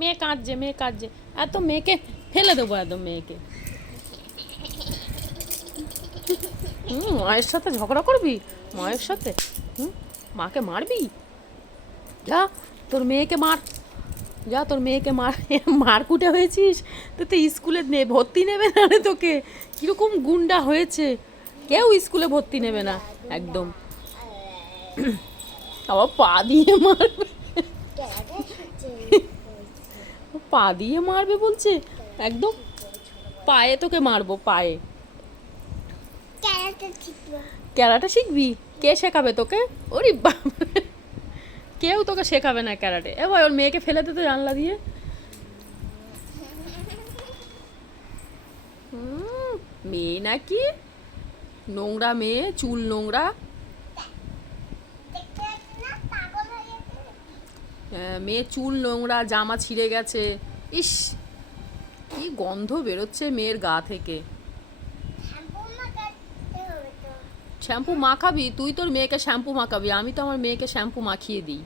মেয়ে কাঁদছে, মেয়ে কাঁদছে, এত মেয়েকে ফেলে দেবো একদম মেয়েকে। মায়ের সাথে ঝগড়া করবি, মায়ের সাথে? মাকে মারবি? যা তোর মেয়েকে মার, যা তোর মেয়েকে মার। মারকুটে হয়েছিস, তো স্কুলে ভর্তি নেবে না রে তোকে। কীরকম গুন্ডা হয়েছে, কেউ স্কুলে ভর্তি নেবে না একদম। আবার পা দিয়ে মারবে, পা দিয়ে মারবে বলছে একদম। পায়ে তোকে মারবো, পায়ে। ক্যারাটে শিখবি? কে শেখাবে তোকে? ওরে বাবা, কেউ তোকে শেখাবে না ক্যারাটে। এ ভাই, ওর মেয়েকে ফেলে দে তো জানলা দিয়ে। মেয়ে নাকি নোংরা মেয়ে, চুল নোংরা। মেয়ে চুল নোংরা, জামা ছিঁড়ে গেছে। ইস, কি গন্ধ বেরোচ্ছে মেয়ের গা থেকে। শ্যাম্পু মাখাবি তুই? তোর মেয়েকে শ্যাম্পু মাখাবি? আমি তো আমার মেয়েকে শ্যাম্পু মাখিয়ে দিই।